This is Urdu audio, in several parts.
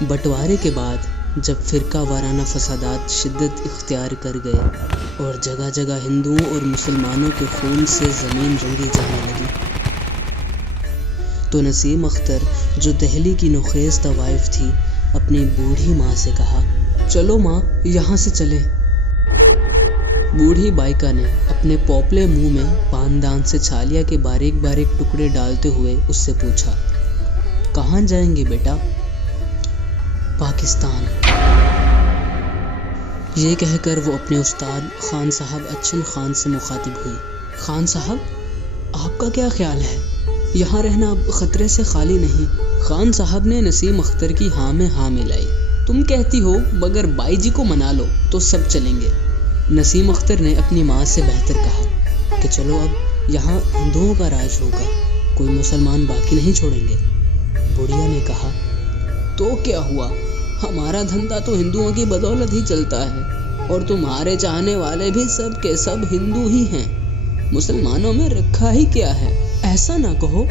بٹوارے کے بعد جب فرقہ وارانہ فسادات شدت اختیار کر گئے اور جگہ جگہ ہندوؤں اور مسلمانوں کے خون سے زمین رنگی جانے لگی، تو نسیم اختر جو دہلی کی نوخیز طوائف تھی اپنی بوڑھی ماں سے کہا، چلو ماں یہاں سے چلیں۔ بوڑھی بائکا نے اپنے پوپلے منہ میں پاندان سے چھالیا کے باریک باریک ٹکڑے ڈالتے ہوئے اس سے پوچھا، کہاں جائیں گے بیٹا؟ پاکستان۔ یہ کہہ کر وہ اپنے استاد خان صاحب اچن خان سے مخاطب ہوئی، خان صاحب آپ کا کیا خیال ہے؟ یہاں رہنا اب خطرے سے خالی نہیں۔ خان صاحب نے نسیم اختر کی ہاں میں ہاں ملائی، تم کہتی ہو مگر بائی جی کو منا لو تو سب چلیں گے۔ نسیم اختر نے اپنی ماں سے بہتر کہا کہ چلو اب یہاں ہندوؤں کا راج ہوگا، کوئی مسلمان باقی نہیں چھوڑیں گے۔ بڑھیا نے کہا، تو کیا ہوا، ہمارا دھندا تو ہندوؤں کی بدولت ہی چلتا ہے، اور تمہارے چاہنے والے بھی سب کے سب ہندو ہی ہیں، مسلمانوں میں رکھا ہی کیا ہے؟ ایسا نہ کہو،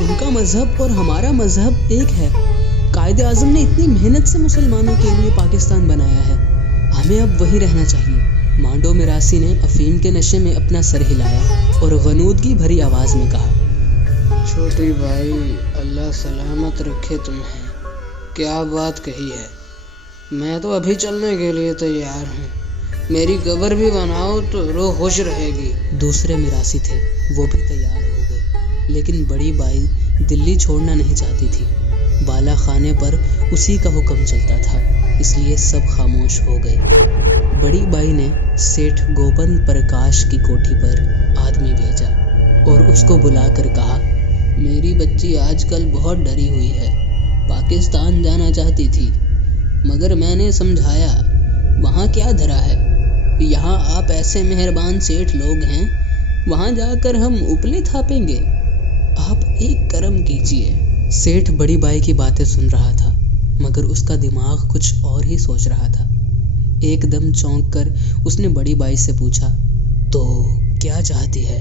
ان کا مذہب اور ہمارا مذہب ایک ہے۔ قائد اعظم نے اتنی محنت سے مسلمانوں کے لیے پاکستان بنایا ہے، ہمیں اب وہی رہنا چاہیے۔ مانڈو میراسی نے افیم کے نشے میں اپنا سر ہلایا اور غنودگی بھری آواز میں کہا، چھوٹی بھائی اللہ سلامت رکھے تمہیں، کیا بات کہی ہے، میں تو ابھی چلنے کے لیے تیار ہوں، میری قبر بھی بناؤ تو روح خوش رہے گی۔ دوسرے میراسی تھے، وہ بھی تیار ہو گئے، لیکن بڑی بائی دلی چھوڑنا نہیں چاہتی تھی، بالا خانے پر اسی کا حکم چلتا تھا، اس لیے سب خاموش ہو گئے۔ بڑی بائی نے سیٹھ گوبند پرکاش کی کوٹھی پر آدمی بھیجا اور اس کو بلا کر کہا، میری بچی آج کل بہت ڈری ہوئی ہے، پاکستان جانا چاہتی تھی، مگر میں نے سمجھایا وہاں کیا دھرا ہے، یہاں آپ ایسے مہربان سیٹھ لوگ ہیں، وہاں جا کر ہم اپلے تھاپیں گے، آپ ایک کرم کیجیے۔ سیٹھ بڑی بائی کی باتیں سن رہا تھا، مگر اس کا دماغ کچھ اور ہی سوچ رہا تھا۔ ایک دم چونک کر اس نے بڑی بائی سے پوچھا، تو کیا چاہتی ہے؟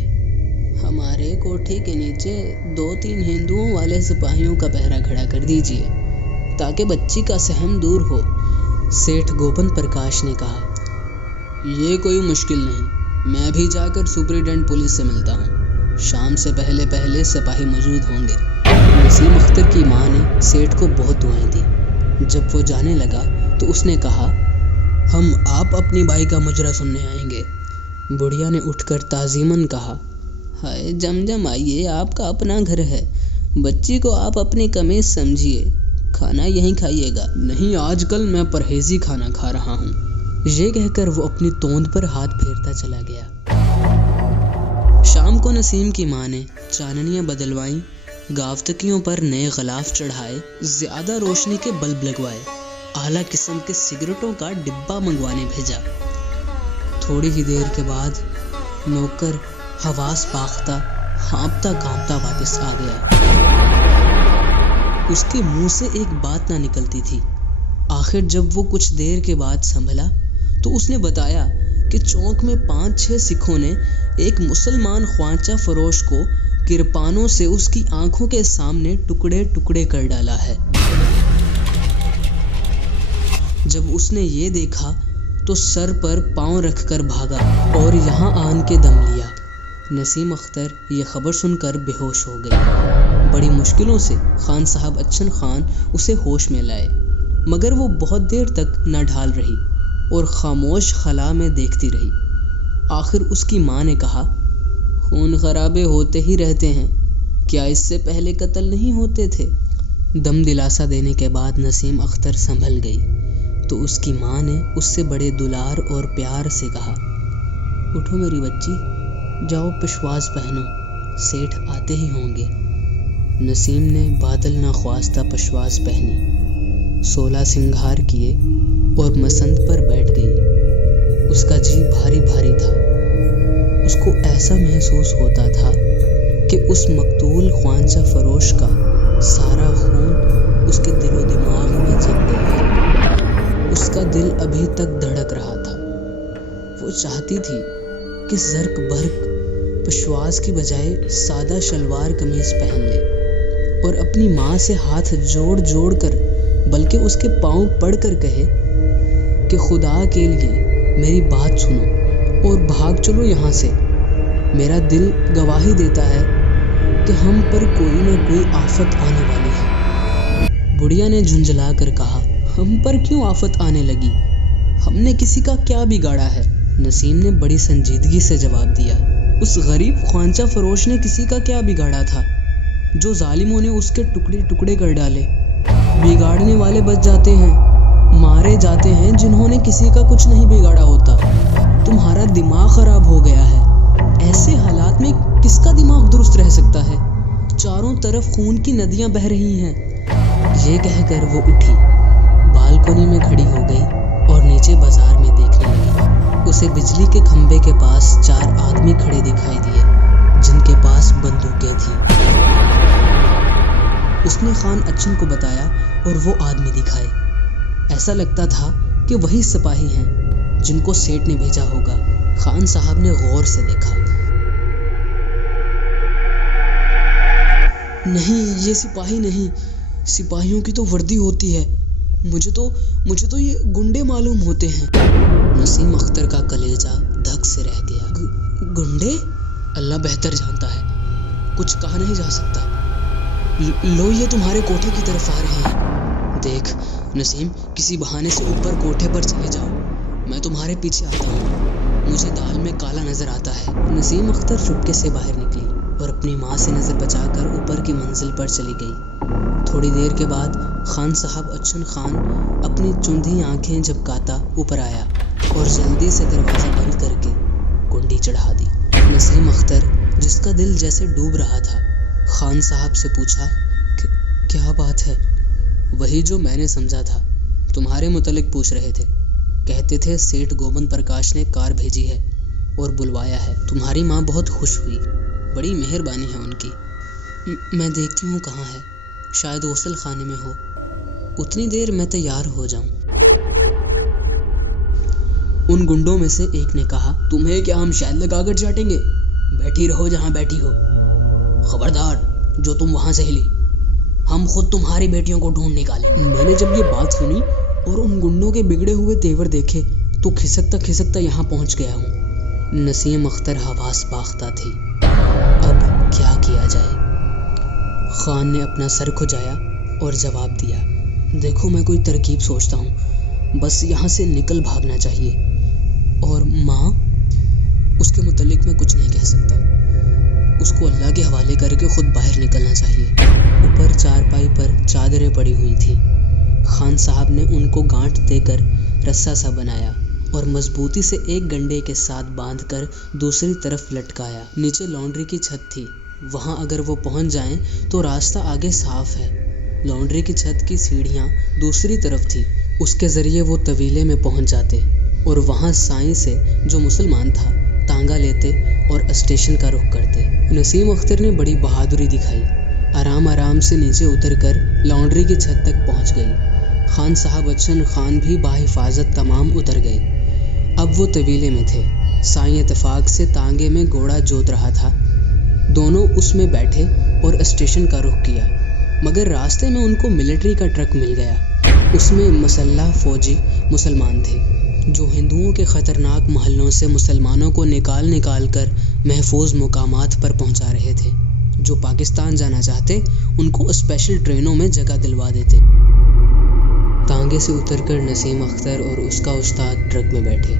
ہمارے کوٹھی کے نیچے 2-3 ہندوؤں والے سپاہیوں کا پہرا کھڑا کر دیجیے تاکہ بچی کا سہم دور ہو۔ سیٹھ گوبند پرکاش نے کہا، یہ کوئی مشکل نہیں، میں بھی جا کر سپرنٹینڈنٹ پولیس سے ملتا ہوں، شام سے پہلے پہلے سپاہی موجود ہوں گے۔ نسیم اختر کی ماں نے سیٹھ کو بہت دعائیں دی۔ جب وہ جانے لگا تو اس نے کہا، ہم آپ اپنی بائی کا مجرا سننے آئیں گے۔ بڑھیا نے اٹھ کر تعظیماً کہا، ہائے جم آئیے، آپ کا اپنا گھر ہے، بچی کو آپ اپنی قمیص سمجھیے، کھانا یہیں کھائیے گا۔ نہیں، آج کل میں پرہیزی کھانا کھا رہا ہوں۔ یہ کہہ کر وہ اپنی توند پر ہاتھ پھیرتا چلا گیا۔ شام کو نسیم کی ماں نے چاننیاں بدلوائیں، گاوتکیوں پر نئے غلاف چڑھائے، زیادہ روشنی کے بلب لگوائے، اعلیٰ قسم کے سگریٹوں کا ڈبہ منگوانے بھیجا۔ تھوڑی ہی دیر کے بعد نوکر حواس باختہ ہانپتا کانپتا واپس آ گیا۔ اس کے منہ سے ایک بات نہ نکلتی تھی۔ آخر جب وہ کچھ دیر کے بعد سنبھلا تو اس نے بتایا کہ چوک میں 5-6 سکھوں نے ایک مسلمان خوانچہ فروش کو کرپانوں سے اس کی آنکھوں کے سامنے ٹکڑے ٹکڑے کر ڈالا ہے۔ جب اس نے یہ دیکھا تو سر پر پاؤں رکھ کر بھاگا اور یہاں آن کے دم لیا۔ نسیم اختر یہ خبر سن کر بے ہوش ہو گئی۔ بڑی مشکلوں سے خان صاحب اچن خان اسے ہوش میں لائے، مگر وہ بہت دیر تک نہ ڈھال رہی اور خاموش خلا میں دیکھتی رہی۔ آخر اس کی ماں نے کہا، خون خرابے ہوتے ہی رہتے ہیں، کیا اس سے پہلے قتل نہیں ہوتے تھے؟ دم دلاسا دینے کے بعد نسیم اختر سنبھل گئی تو اس کی ماں نے اس سے بڑے دلار اور پیار سے کہا، اٹھو میری بچی، جاؤ پشواز پہنو، سیٹھ آتے ہی ہوں گے۔ نسیم نے بادل ناخواستہ پشواز پہنی، 16 سنگھار کیے اور مسند پر بیٹھ گئی۔ اس کا جی بھاری بھاری تھا، اس کو ایسا محسوس ہوتا تھا کہ اس مقتول خوانچہ فروش کا سارا خون اس کے دل و دماغ میں جم گیا ہے۔ اس کا دل ابھی تک دھڑک رہا تھا۔ وہ چاہتی تھی کہ زرق برق پشواز کی بجائے سادہ شلوار قمیض پہن لے اور اپنی ماں سے ہاتھ جوڑ جوڑ کر بلکہ اس کے پاؤں پڑ کر کہے کہ خدا کے لیے میری بات سنو اور بھاگ چلو یہاں سے۔ میرا دل گواہی دیتا ہے کہ ہم پر کوئی نہ کوئی آفت آنے والی ہے۔ بڑھیا نے جھنجھلا کر کہا، ہم پر کیوں آفت آنے لگی؟ ہم نے کسی کا کیا بگاڑا ہے؟ نسیم نے بڑی سنجیدگی سے جواب دیا، اس غریب خوانچہ فروش نے کسی کا کیا بگاڑا تھا جو ظالموں نے اس کے ٹکڑے ٹکڑے کر ڈالے؟ بگاڑنے والے بچ جاتے ہیں، مارے جاتے ہیں جنہوں نے کسی کا کچھ نہیں بگاڑا ہوتا۔ تمہارا دماغ خراب ہو گیا ہے۔ ایسے حالات میں کس کا دماغ درست رہ سکتا ہے؟ چاروں طرف خون کی ندیاں بہہ رہی ہیں۔ یہ کہہ کر وہ اٹھی، بالکنی میں کھڑی ہو گئی اور نیچے بازار میں دیکھنے لگی۔ اسے بجلی کے کھمبے کے پاس 4 آدمی کھڑے دکھائی دیے جن کے پاس بندوقیں تھیں۔ اس نے خان اچن کو بتایا اور وہ آدمی دکھائے۔ ایسا لگتا تھا کہ وہی سپاہی ہیں جن کو سیٹھ نے بھیجا ہوگا۔ خان صاحب نے غور سے دیکھا۔ نہیں، یہ سپاہی نہیں، سپاہیوں کی تو وردی ہوتی ہے، مجھے تو یہ گنڈے معلوم ہوتے ہیں۔ نسیم اختر کا کلیجہ دھک سے رہ گیا۔ گنڈے؟ اللہ بہتر جانتا ہے، کچھ کہا نہیں جا سکتا۔ لو، یہ تمہارے کوٹھے کی طرف آ رہے ہیں۔ دیکھ نسیم، کسی بہانے سے اوپر کوٹھے پر چلے جاؤ، میں تمہارے پیچھے آتا ہوں، مجھے دال میں کالا نظر آتا ہے۔ نسیم اختر چپکے سے باہر نکلی اور اپنی ماں سے نظر بچا کر اوپر کی منزل پر چلی گئی۔ تھوڑی دیر کے بعد خان صاحب اچن خان اپنی چندھی آنکھیں جھپکاتا اوپر آیا اور جلدی سے دروازہ بند کر کے کنڈی چڑھا دی۔ نسیم اختر، جس کا دل جیسے ڈوب رہا تھا، خان صاحب سے پوچھا کہ کیا بات ہے؟ وہی جو میں نے سمجھا تھا، تمہارے متعلق پوچھ رہے تھے، کہتے تھے سیٹھ گوبند پرکاش نے کار بھیجی ہے اور بلوایا ہے، تمہاری ماں بہت خوش ہوئی، بڑی مہربانی ہے ان کی۔ میں دیکھتی ہوں کہاں ہے، شاید غسل خانے میں ہو، اتنی دیر میں تیار ہو جاؤں۔ ان گنڈوں میں سے ایک نے کہا، تمہیں کیا ہم شہد لگا کر چاٹیں گے؟ بیٹھی رہو جہاں بیٹھی ہو، خبردار جو تم وہاں سے ہلی، ہم خود تمہاری بیٹیوں کو ڈھونڈ نکالیں گے۔ میں نے جب یہ بات سنی اور ان گنڈوں کے بگڑے ہوئے تیور دیکھے تو کھسکتا یہاں پہنچ گیا ہوں۔ نسیم اختر حواس باختہ تھی، اب کیا کیا جائے؟ خان نے اپنا سر کھجایا اور جواب دیا، دیکھو میں کوئی ترکیب سوچتا ہوں، بس یہاں سے نکل بھاگنا چاہیے، اور ماں، اس کے متعلق میں کچھ نہیں کہہ سکتا، اس کو اللہ کے حوالے کر کے خود باہر نکلنا چاہیے۔ اوپر چارپائی پر چادریں پڑی ہوئی تھیں۔ خان صاحب نے ان کو گانٹھ دے کر رسا سا بنایا اور مضبوطی سے ایک گنڈے کے ساتھ باندھ کر دوسری طرف لٹکایا۔ نیچے لانڈری کی چھت تھی، وہاں اگر وہ پہنچ جائیں تو راستہ آگے صاف ہے۔ لانڈری کی چھت کی سیڑھیاں دوسری طرف تھی، اس کے ذریعے وہ طویلے میں پہنچ جاتے اور وہاں سائیں سے، جو مسلمان تھا، تانگا لیتے اور اسٹیشن کا رخ کرتے۔ نسیم اختر نے بڑی بہادری دکھائی، آرام آرام سے نیچے اتر کر لانڈری کی چھت تک پہنچ گئی۔ خان صاحب اچن خان بھی بحفاظت تمام اتر گئے۔ اب وہ طویلے میں تھے، سائیں اتفاق سے تانگے میں گھوڑا جوت رہا تھا، دونوں اس میں بیٹھے اور اسٹیشن کا رخ کیا، مگر راستے میں ان کو ملٹری کا ٹرک مل گیا۔ اس میں مسلح فوجی مسلمان تھے جو ہندوؤں کے خطرناک محلوں سے مسلمانوں کو نکال کر محفوظ مقامات پر پہنچا رہے تھے۔ جو پاکستان جانا چاہتے ان کو اسپیشل ٹرینوں میں جگہ دلوا دیتے۔ تانگے سے اتر کر نسیم اختر اور اس کا استاد ٹرک میں بیٹھے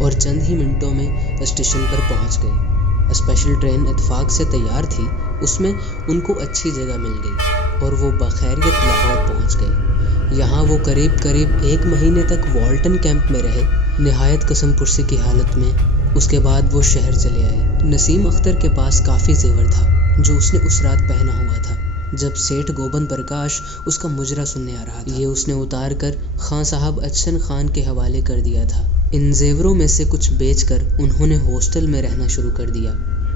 اور چند ہی منٹوں میں اسٹیشن پر پہنچ گئے۔ اسپیشل ٹرین اتفاق سے تیار تھی، اس میں ان کو اچھی جگہ مل گئی اور وہ بخیریت لاہور پہنچ گئے۔ یہاں وہ قریب 1 مہینے تک والٹن کیمپ میں رہے، نہایت قسم پرسی کی حالت میں۔ اس کے بعد وہ شہر چلے آئے۔ نسیم اختر کے پاس کافی زیور تھا جو اس نے اس رات پہنا ہوا تھا جب سیٹھ گوبند پرکاش اس کا مجرا سننے آ رہا تھا۔ یہ اس نے اتار کر خان صاحب اچن خان کے حوالے کر دیا تھا۔ ان زیوروں میں سے کچھ بیچ کر انہوں نے ہاسٹل میں رہنا شروع کر دیا،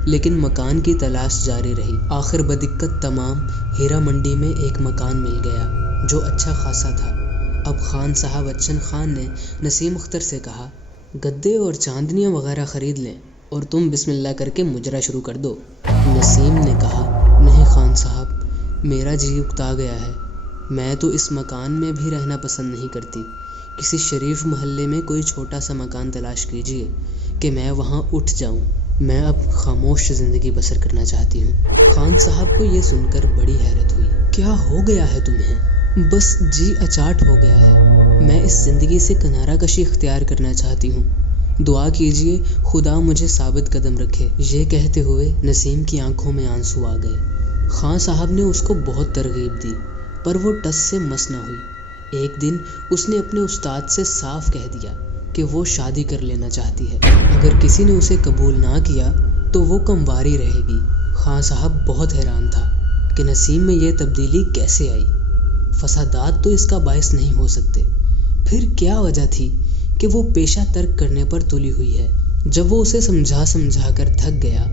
لیکن مکان کی تلاش جاری رہی۔ آخر بدقت تمام ہیرا منڈی میں ایک مکان مل گیا جو اچھا خاصا تھا۔ اب خان صاحب اچن خان نے نسیم اختر سے کہا، گدے اور چاندنیاں وغیرہ خرید لیں اور تم بسم اللہ کر کے مجرا شروع کر دو۔ نسیم نے کہا، نہیں خان صاحب، میرا جی اکتا گیا ہے، میں تو اس مکان میں بھی رہنا پسند نہیں کرتی، کسی شریف محلے میں کوئی چھوٹا سا مکان تلاش کیجیے کہ میں وہاں اٹھ جاؤں، میں اب خاموش زندگی بسر کرنا چاہتی ہوں۔ خان صاحب کو یہ سن کر بڑی حیرت ہوئی، کیا ہو گیا ہے تمہیں؟ بس جی اچاٹ ہو گیا ہے، میں اس زندگی سے کنارہ کشی اختیار کرنا چاہتی ہوں، دعا کیجیے خدا مجھے ثابت قدم رکھے۔ یہ کہتے ہوئے نسیم کی آنکھوں میں آنسو آ گئے۔ خان صاحب نے اس کو بہت ترغیب دی پر وہ ٹس سے مس نہ ہوئی۔ ایک دن اس نے اپنے استاد سے صاف کہہ دیا کہ وہ شادی کر لینا چاہتی ہے، اگر کسی نے اسے قبول نہ کیا تو وہ کمواری رہے گی۔ خان صاحب بہت حیران تھا کہ نسیم میں یہ تبدیلی کیسے آئی، فسادات تو اس کا باعث نہیں ہو سکتے، پھر کیا وجہ تھی کہ وہ پیشہ ترک کرنے پر تلی ہوئی ہے۔ جب وہ اسے سمجھا کر تھک گیا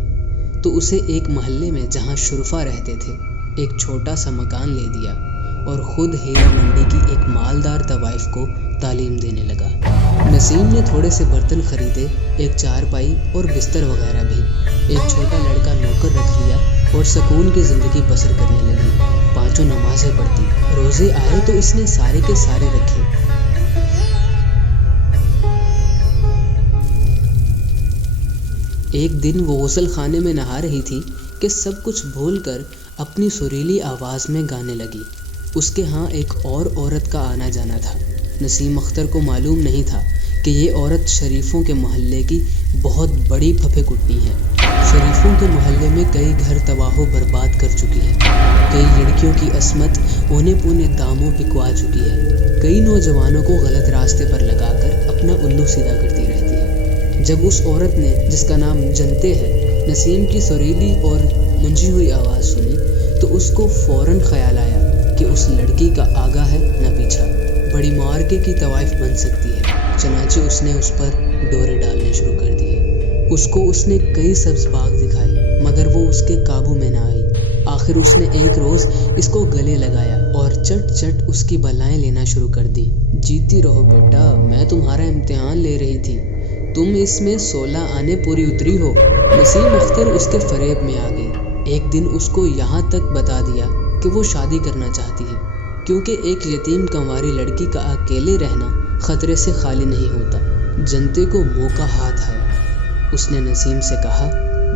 تو اسے ایک محلے میں جہاں شرفا رہتے تھے ایک چھوٹا سا مکان لے دیا اور خود ہیرا منڈی کی ایک مالدار طوائف کو تعلیم دینے لگا۔ نسیم نے تھوڑے سے برتن خریدے، ایک چارپائی اور بستر وغیرہ بھی، ایک چھوٹا لڑکا نوکر رکھ لیا اور سکون کی زندگی بسر کرنے لگی۔ 5 نمازیں پڑھتی، روزے آئے تو اس نے سارے کے سارے رکھے۔ ایک دن وہ غسل خانے میں نہا رہی تھی کہ سب کچھ بھول کر اپنی سریلی آواز میں گانے لگی۔ اس کے ہاں ایک اور عورت کا آنا جانا تھا۔ نسیم اختر کو معلوم نہیں تھا کہ یہ عورت شریفوں کے محلے کی بہت بڑی پھپھے کٹنی ہے۔ شریفوں کے محلے میں کئی گھر تباہ و برباد کر چکی ہے، کئی لڑکیوں کی عصمت اونے پونے داموں بکوا چکی ہے، کئی نوجوانوں کو غلط راستے پر لگا کر اپنا الو سیدھا کرتی رہتی ہے۔ جب اس عورت نے، جس کا نام جنتے ہے، نسیم کی سریلی اور منجھی ہوئی آواز سنی تو اس کو فوراً خیال آیا کہ اس لڑکی کا آگا ہے نہ پیچھا، بڑی مارکے کی طوائف بن سکتی ہے۔ چنانچہ اس نے اس پر ڈورے ڈالنے شروع کر دیے۔ اس کو اس نے کئی سبز باغ دکھائے مگر وہ اس کے قابو میں نہ آئی۔ آخر اس نے ایک روز اس کو گلے لگایا اور چٹ چٹ اس کی بلائیں لینا شروع کر دی۔ جیتی رہو بیٹا، میں تمہارا امتحان لے رہی تھی، تم اس میں 16 آنے پوری اتری ہو۔ نسیم اختر اس کے فریب میں آ گئی۔ ایک دن اس کو یہاں تک بتا دیا کہ وہ شادی کرنا چاہتی ہے، کیونکہ ایک یتیم کنواری لڑکی کا اکیلے رہنا خطرے سے خالی نہیں ہوتا۔ جنتے کو موقع ہاتھ آیا۔ اس نے نسیم سے کہا،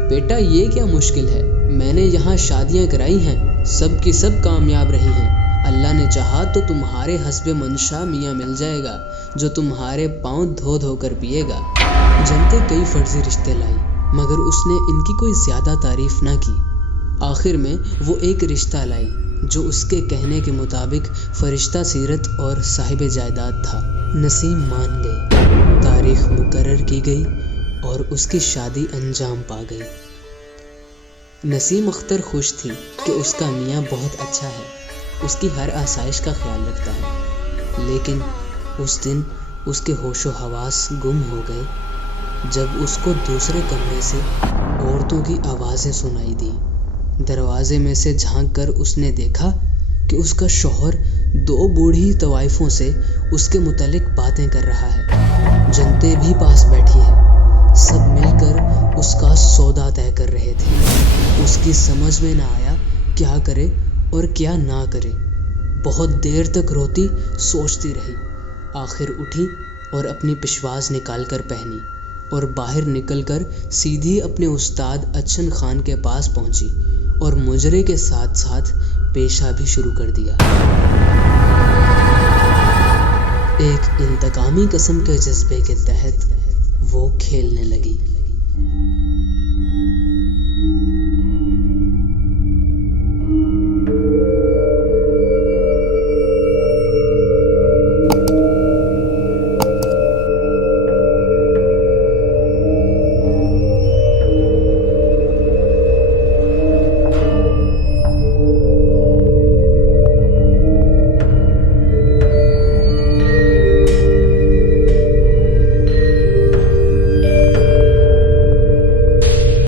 بیٹا یہ کیا مشکل ہے، میں نے یہاں شادیاں کرائی ہیں، سب کی سب کامیاب رہی ہیں، اللہ نے چاہا تو تمہارے حسب منشا میاں مل جائے گا جو تمہارے پاؤں دھو دھو کر پیے گا۔ جنتے کئی فرضی رشتے لائی مگر اس نے ان کی کوئی زیادہ تعریف نہ کی۔ آخر میں وہ ایک رشتہ لائی جو اس کے کہنے کے مطابق فرشتہ سیرت اور صاحب جائیداد تھا۔ نسیم مان گئی، تاریخ مقرر کی گئی اور اس کی شادی انجام پا گئی۔ نسیم اختر خوش تھی کہ اس کا میاں بہت اچھا ہے، اس کی ہر آسائش کا خیال رکھتا ہے، لیکن اس دن اس کے ہوش و حواس گم ہو گئے جب اس کو دوسرے کمرے سے عورتوں کی آوازیں سنائی دیں۔ دروازے میں سے جھانک کر اس نے دیکھا کہ اس کا شوہر 2 بوڑھی طوائفوں سے اس کے متعلق باتیں کر رہا ہے۔ جنتے بھی پاس بیٹھی ہے، سب مل کر اس کا سودا طے کر رہے تھے۔ اس کی سمجھ میں نہ آیا کیا کرے اور کیا نہ کرے، بہت دیر تک روتی سوچتی رہی۔ آخر اٹھی اور اپنی پشواز نکال کر پہنی اور باہر نکل کر سیدھی اپنے استاد اچن خان کے پاس پہنچی اور مجرے کے ساتھ ساتھ پیشہ بھی شروع کر دیا۔ ایک انتقامی قسم کے جذبے کے تحت وہ کھیلنے لگی۔